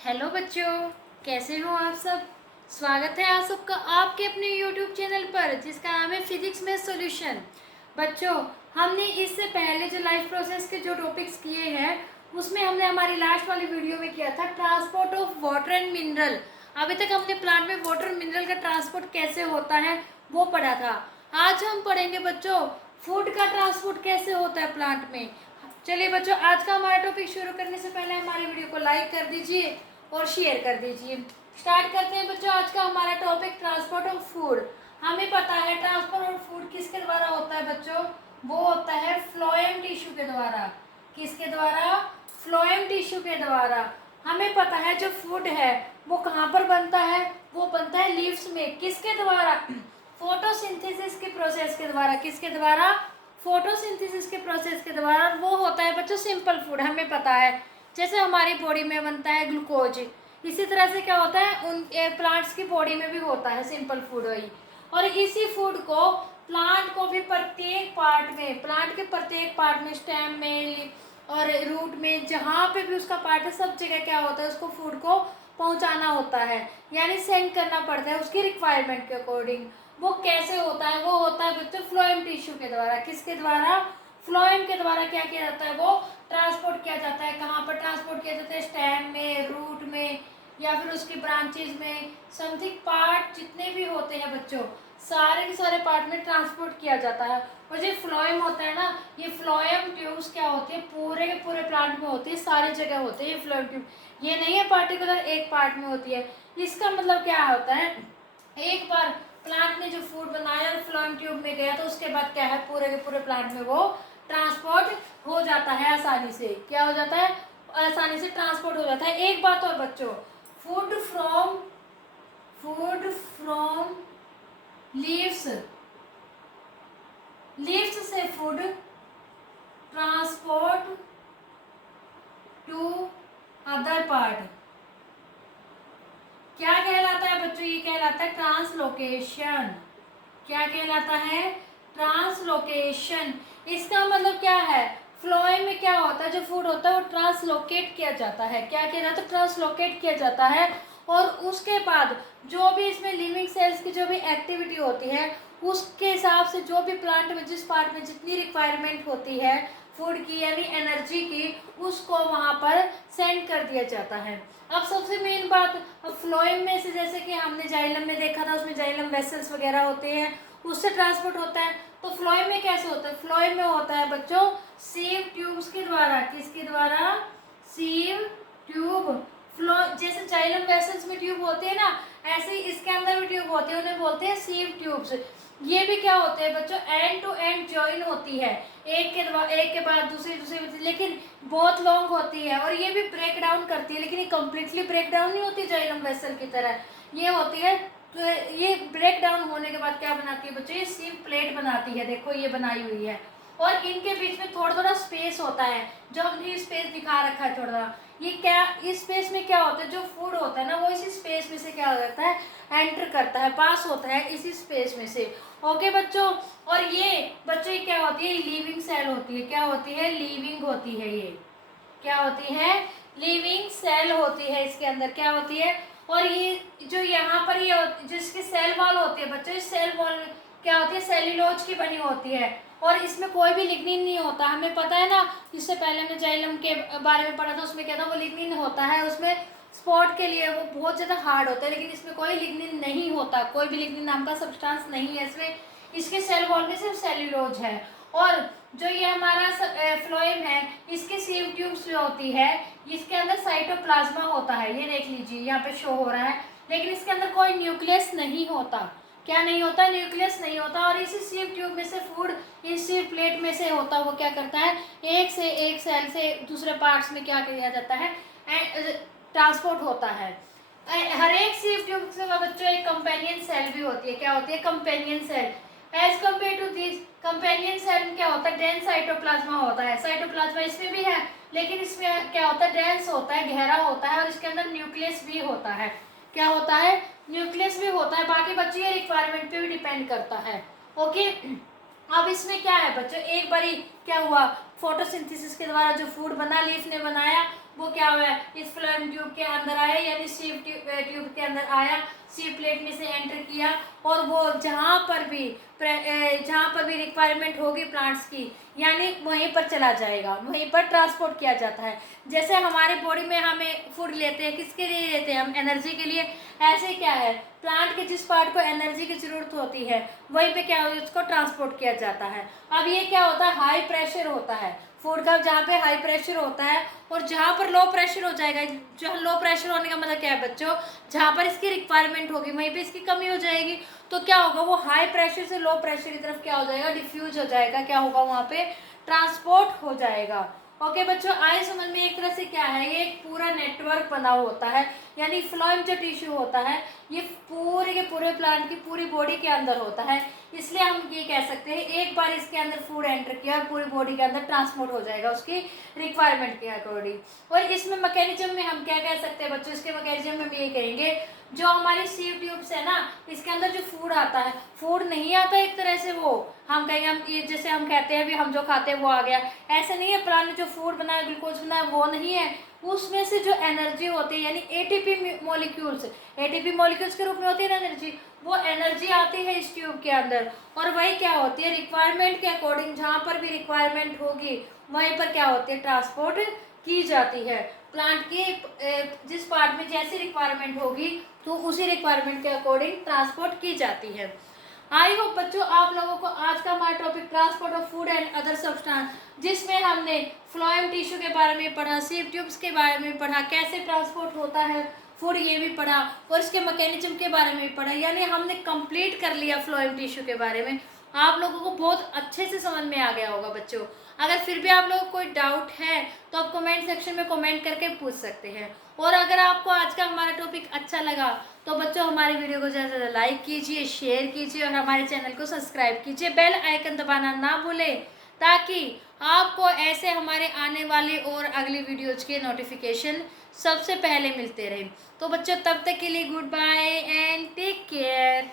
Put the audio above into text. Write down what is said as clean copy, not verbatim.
Hello बच्चों, कैसे हो आप सब। स्वागत है आप सबका आपके अपने यूट्यूब चैनल पर जिसका नाम है फिजिक्स में सॉल्यूशन। बच्चों, हमने इससे पहले जो लाइफ प्रोसेस के जो टॉपिक्स किए हैं उसमें हमने हमारी लास्ट वाली वीडियो में किया था transport of water and mineral. अभी तक हमने प्लांट में वाटर और मिनरल का ट्रांसपोर्ट कैसे होता है वो पढ़ा था। आज हम पढ़ेंगे बच्चों फूड का ट्रांसपोर्ट कैसे होता है प्लांट में। चलिए बच्चों, आज का हमारा टॉपिक शुरू करने से पहले हमारी वीडियो को लाइक कर दीजिए और शेयर कर दीजिए। स्टार्ट करते हैं बच्चों आज का हमारा टॉपिक ट्रांसपोर्ट ऑफ फूड। हमें पता है ट्रांसपोर्ट ऑफ फूड किसके द्वारा होता है बच्चों, वो होता है फ्लोएम टिश्यू के द्वारा। किसके द्वारा? फ्लोएम टिश्यू के द्वारा। हमें पता है जो फूड है वो कहाँ पर बनता है, वो बनता है लीव्स में। किसके द्वारा? फोटोसिंथेसिस के प्रोसेस के द्वारा। किसके द्वारा? फोटोसिंथेसिस के प्रोसेस के द्वारा। वो होता है बच्चों सिंपल फूड। हमें पता है जैसे हमारी बॉडी में बनता है ग्लूकोज, इसी तरह से क्या होता है उन प्लांट्स की बॉडी में भी होता है सिंपल फूड वही। और इसी फूड को प्लांट को भी प्रत्येक पार्ट में, प्लांट के प्रत्येक पार्ट में, स्टेम में और रूट में, जहाँ पे भी उसका पार्ट है सब जगह क्या होता है उसको फूड को पहुंचाना होता है, यानी सेंड करना पड़ता है उसकी रिक्वायरमेंट के अकॉर्डिंग। वो कैसे होता है? वो होता है बच्चों फ्लोएम टिश्यू के द्वारा। किसके द्वारा? फ्लोएम के द्वारा। क्या किया जाता है? वो ट्रांसपोर्ट किया जाता है। कहाँ पर ट्रांसपोर्ट किया जाता है? स्टेम में, रूट में, या फिर उसकी ब्रांचेज में। समथिंग पार्ट जितने भी होते हैं बच्चों, सारे के सारे पार्ट में ट्रांसपोर्ट किया जाता है। और जो फ्लोएम होता है ना, ये फ्लोएम ट्यूब्स क्या होती है पूरे के पूरे प्लांट में होती है, सारी जगह होती है ये फ्लोएम ट्यूब। ये नहीं है पार्टिकुलर एक पार्ट में होती है। इसका मतलब क्या होता है, एक बार प्लांट ने जो फूड बनाया और फ्लोएम ट्यूब में गया तो उसके बाद क्या है पूरे के पूरे प्लांट में वो ट्रांसपोर्ट हो जाता है आसानी से। क्या हो जाता है? आसानी से ट्रांसपोर्ट हो जाता है। एक बात और बच्चों, फूड फ्रॉम लीव्स, लीव्स से food transport to other part क्या कहलाता है बच्चों? ये कहलाता है ट्रांसलोकेशन। क्या कहलाता है? ट्रांसलोकेशन। इसका मतलब क्या है, फ्लोएम में क्या होता है, जो फूड होता है वो ट्रांसलोकेट किया जाता है। क्या किया जाता है? ट्रांसलोकेट किया जाता है। और उसके बाद जो भी इसमें लिविंग सेल्स की जो भी एक्टिविटी होती है उसके हिसाब से जो भी प्लांट में जिस पार्ट में जितनी रिक्वायरमेंट होती है फूड की यानी एनर्जी की, उसको वहाँ पर सेंड कर दिया जाता है। अब सबसे मेन बात, अब फ्लोएम में से जैसे कि हमने जाइलम में देखा था उसमें जाइलम वेसल्स वगैरह होते हैं, उससे ट्रांसपोर्ट होता है। तो फ्लोएम में कैसे होता है? फ्लोएम में होता है बच्चों सीव ट्यूब्स के द्वारा। किसके द्वारा? Sieve tube. फ्लो जैसे जाइलम वेसल्स में ट्यूब होते हैं ना, ऐसे ही इसके अंदर भी ट्यूब होते हैं, उन्हें बोलते हैं सीव ट्यूब्स। ये भी क्या होते हैं बच्चों, एंड टू एंड ज्वाइन होती है, एक के बाद दूसरी दूसरी, लेकिन बहुत लॉन्ग होती है। और ये भी ब्रेक डाउन करती है, लेकिन ये कम्प्लीटली ब्रेक डाउन नहीं होती जाइलम वेसल की तरह। ये होती है तो ये ब्रेक डाउन होने के बाद क्या बनाती है बच्चों, ये सीव प्लेट बनाती है। देखो ये बनाई हुई है और इनके बीच में थोड़ा थोड़ा स्पेस होता है, जो हमने स्पेस दिखा रखा है थोड़ा। ये क्या, इस स्पेस में क्या होता है, जो फूड होता है ना वो इसी स्पेस में से क्या हो जाता है, एंटर करता है, पास होता है इसी स्पेस में से। ओके बच्चों। और ये बच्चों क्या होती है, लिविंग सेल होती है। क्या होती है? लिविंग होती है। ये क्या होती है? लिविंग सेल होती है। इसके अंदर क्या होती है? और ये जो यहाँ पर ये जो इसकी सेल वॉल होती है बच्चों, इस सेल वॉल क्या होती है, सेल्यूलोज की बनी होती है। और इसमें कोई भी लिग्निन नहीं होता। हमें पता है ना, इससे पहले हमने जाइलम के बारे में पढ़ा था, उसमें क्या था, वो लिग्निन होता है उसमें स्पॉट के लिए, वो बहुत ज़्यादा हार्ड होता है। लेकिन इसमें कोई लिग्निन नहीं होता, कोई भी लिग्निन नाम का सब्सटेंस नहीं है इसमें। इसके सेल वॉल में सिर्फ सेल्यूलोज है। और जो ये हमारा फ्लोएम है, इसकी सीव ट्यूब्स जो होती है, इसके अंदर साइटोप्लाज्मा होता है। ये देख लीजिए यहाँ पे शो हो रहा है, लेकिन इसके अंदर कोई न्यूक्लियस नहीं होता। क्या नहीं होता? न्यूक्लियस नहीं होता। और इसी सीव ट्यूब में से फूड इस सीव प्लेट में से होता, वो क्या करता है, एक से एक सेल से दूसरे पार्ट्स में क्या किया जाता है, ट्रांसपोर्ट होता है। हर एक सीव ट्यूब से बच्चों एक कंपेनियन सेल भी होती है। क्या होती है? Companion cell. As compare to this companion cell में क्या होता है, डेंस साइटोप्लाज्मा होता है। साइटोप्लाज्मा इसमें भी है, लेकिन इसमें क्या होता है, डेंस होता है, गहरा होता है, और इसके अंदर न्यूक्लियस भी होता है। क्या होता है? न्यूक्लियस भी होता है। बाकी बच्चों ये रिक्वायरमेंट पे भी डिपेंड करता है। ओके। अब इसमें क्या है बच्चों, एक बारी क्या हुआ, फोटोसिंथेसिस के द्वारा जो फूड बना, लीफ ने बनाया, वो क्या हुआ है, इस फ्लोएम ट्यूब के अंदर आया, यानी सीव ट्यूब के अंदर आया, सीव प्लेट में से एंटर किया, और वो जहाँ पर भी रिक्वायरमेंट होगी प्लांट्स की, यानी वहीं पर चला जाएगा, वहीं पर ट्रांसपोर्ट किया जाता है। जैसे हमारे बॉडी में हमें फूड लेते हैं, किसके लिए लेते हैं हम, एनर्जी के लिए। ऐसे क्या है, प्लांट के जिस पार्ट को एनर्जी की जरूरत होती है वहीं पे क्या होता है, उसको ट्रांसपोर्ट किया जाता है। अब ये क्या होता है, हाई प्रेशर होता है फूड का, जहाँ पे हाई प्रेशर होता है, और जहाँ पर लो प्रेशर हो जाएगा, जहाँ लो प्रेशर होने का मतलब क्या है बच्चों, जहाँ पर इसकी रिक्वायरमेंट होगी वहीं पे इसकी कमी हो जाएगी। तो क्या होगा, वो हाई प्रेशर से लो प्रेशर की तरफ क्या हो जाएगा, डिफ्यूज हो जाएगा, क्या होगा, वहाँ पे ट्रांसपोर्ट हो जाएगा। ओके बच्चों, आए समझ में। एक तरह से क्या है, ये एक पूरा नेटवर्क बना होता है, यानी फ्लोएम जो टिश्यू होता है ये पूरे के पूरे प्लांट की पूरी बॉडी के अंदर होता है, इसलिए हम ये कह सकते हैं एक बार इसके अंदर फूड एंटर किया और पूरी बॉडी के अंदर ट्रांसपोर्ट हो जाएगा उसकी रिक्वायरमेंट के अकॉर्डिंग। और इसमें मैकेनिज्म में हम क्या कह सकते हैं बच्चों, इसके मैकेनिज्म में हम ये कहेंगे, जो हमारी सीव ट्यूब्स है ना, इसके अंदर जो फूड आता है, फूड नहीं आता एक तरह से, वो हम कहेंगे, हम ये जैसे हम कहते हैं भी हम जो खाते हैं वो आ गया, ऐसा नहीं है। प्लांट ने जो फूड बनाया, ग्लूकोज बनाया, वो नहीं है, उसमें से जो एनर्जी होती है, यानी एटीपी मॉलिक्यूल्स के रूप में होती है ना एनर्जी, वो एनर्जी आती है इस ट्यूब के अंदर, और वही क्या होती है, रिक्वायरमेंट के अकॉर्डिंग, जहाँ पर भी रिक्वायरमेंट होगी वहीं पर क्या होती है, ट्रांसपोर्ट की जाती है। प्लांट की जिस पार्ट में जैसी रिक्वायरमेंट होगी तो उसी रिक्वायरमेंट के अकॉर्डिंग ट्रांसपोर्ट की जाती है। आई होप बच्चों आप लोगों को आज का हमारा topic transport of food and other substance, जिसमें हमने फ्लोएम टिश्यू के बारे में पढ़ा, सीव ट्यूब्स के बारे में पढ़ा, कैसे ट्रांसपोर्ट होता है फूड ये भी पढ़ा, और इसके मैकेनिज्म के बारे में भी पढ़ा, यानी हमने कंप्लीट कर लिया फ्लोएम टिश्यू के बारे में। आप लोगों को बहुत अच्छे से समझ में आ गया होगा बच्चों। अगर फिर भी आप लोगों को कोई डाउट है तो आप कमेंट सेक्शन में कमेंट करके पूछ सकते हैं। और अगर आपको आज का हमारा टॉपिक अच्छा लगा तो बच्चों हमारी वीडियो को ज़्यादा से ज़्यादा लाइक कीजिए, शेयर कीजिए, और हमारे चैनल को सब्सक्राइब कीजिए, बेल आइकन दबाना ना भूलें, ताकि आपको ऐसे हमारे आने वाले और अगली वीडियोज़ के नोटिफिकेशन सबसे पहले मिलते रहे। तो बच्चों तब तक के लिए goodbye and take care.